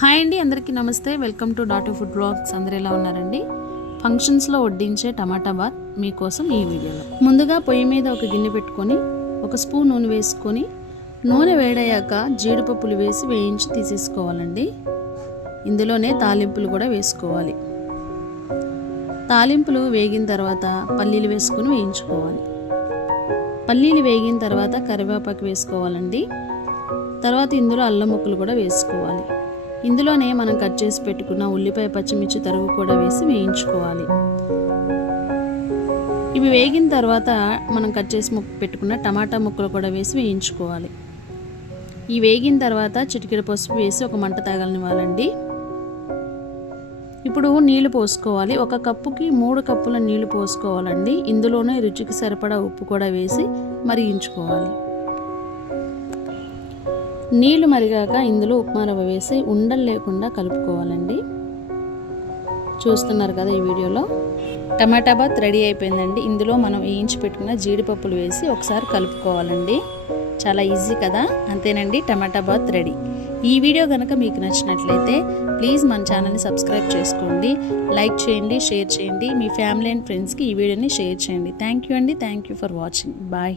Hi అండి, అందరికీ నమస్తే. వెల్కమ్ టు డాటు ఫుడ్ బ్లాగ్స్. అందరు ఎలా ఉన్నారండి? ఫంక్షన్స్లో వడ్డించే టమాటా బాత్ మీకోసం ఈ వీడియోలో. ముందుగా పొయ్యి మీద ఒక గిన్నె పెట్టుకొని 1 స్పూన్ నూనె వేసుకొని, నూనె వేడయ్యాక జీడిపప్పులు వేసి వేయించి తీసేసుకోవాలండి. ఇందులోనే తాలింపులు కూడా వేసుకోవాలి. తాలింపులు వేగిన తర్వాత పల్లీలు వేసుకొని వేయించుకోవాలి. పల్లీలు వేగిన తర్వాత కరివేపాకు వేసుకోవాలండి. తర్వాత ఇందులో అల్లం ముక్కలు కూడా వేసుకోవాలి. ఇందులోనే మనం కట్ చేసి పెట్టుకున్న ఉల్లిపాయ, పచ్చిమిర్చి తరుగు కూడా వేసి వేయించుకోవాలి. ఇవి వేగిన తర్వాత మనం కట్ చేసి పెట్టుకున్న టమాటా ముక్కలు కూడా వేసి వేయించుకోవాలి. ఈ వేగిన తర్వాత చిటికెడు పసుపు వేసి ఒక మంట తాగలనివ్వాలండి. ఇప్పుడు నీళ్లు పోసుకోవాలి. 1 కప్పుకి 3 కప్పుల నీళ్లు పోసుకోవాలండి. ఇందులోనే రుచికి సరిపడా ఉప్పు కూడా వేసి మరిగించుకోవాలి. నీళ్లు మరిగాక ఇందులో ఉప్మా రవ్వ వేసి ఉండలు లేకుండా కలుపుకోవాలండి. చూస్తున్నారు కదా ఈ వీడియోలో. టమాటా బాత్ రెడీ అయిపోయిందండి. ఇందులో మనం వేయించి పెట్టుకున్న జీడిపప్పులు వేసి ఒకసారి కలుపుకోవాలండి. చాలా ఈజీ కదా. అంతేనండి, టమాటా బాత్ రెడీ. ఈ వీడియో కనుక మీకు నచ్చినట్లయితే ప్లీజ్ మన ఛానల్ని సబ్స్క్రైబ్ చేసుకోండి, లైక్ చేయండి, షేర్ చేయండి. మీ ఫ్యామిలీ అండ్ ఫ్రెండ్స్కి ఈ వీడియోని షేర్ చేయండి. థ్యాంక్ యూ అండి. Thank you for watching. Bye.